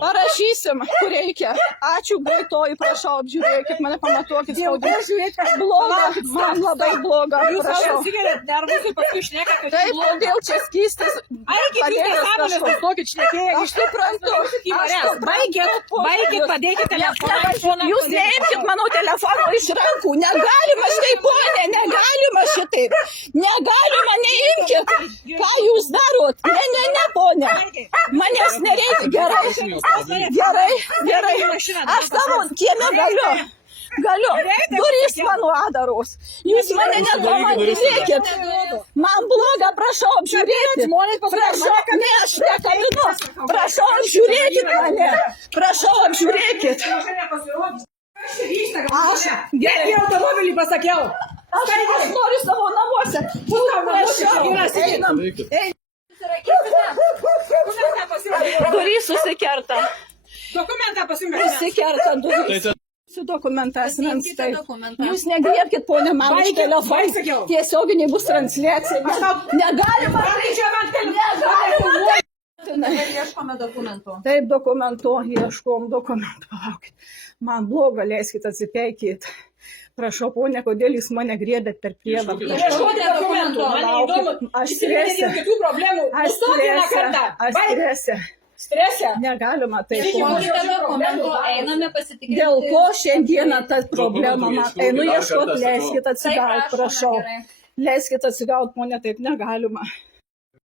Parašysim, kur reikia. Ačiū greitoji, prašau, apžiūrėkit mane, pamatuokit spaudimą. Bloga, man labai bloga, prašau. Taip, kodėl čia skystis? Aš suprantu. Baigit, padėkit telefoną. Jūs neimkit mano telefono iš rankų. Negalima šitaip, ponė, negalima šitaip. Negalima, neimkit. Ką jūs darot? Ne, ponė. Manęs nereikia. Gerai. Aš savo kieme galiu. Durys mano adaros. Jūs mane nedomandykit. Man bloga, prašau apžiūrėti. Prašau, ne, aš nekabinu. Prašau apžiūrėkit mane. Prašau apžiūrėkit. Aš Gerai, automobilį pasakiau. Aš noriu savo namuose. Einam. Durys susikerta. Dokumentą pasiimk. Susikerta durys. Su dokumentas, jūs negriebkit, ponė, man už telefoną. Tiesioginė bus transliacija. Negalima. Ieškome dokumentų. Taip, ieškom dokumentų. Palaukit. Man bloga, leiskit, atsipeikit. Prašau, ponė, kodėl jūs mane griebėt per prievartą? Ieškoti dokumentų. Man neįdomu. Aš strese. Kitų problemų. Strese. Negalima taip. Einame pasitikrinti. Dėl ko šiandieną ta problema man? Einu ieškoti, leiskit atsigaut, prašau. Leiskit atsigaut, ponė, taip negalima.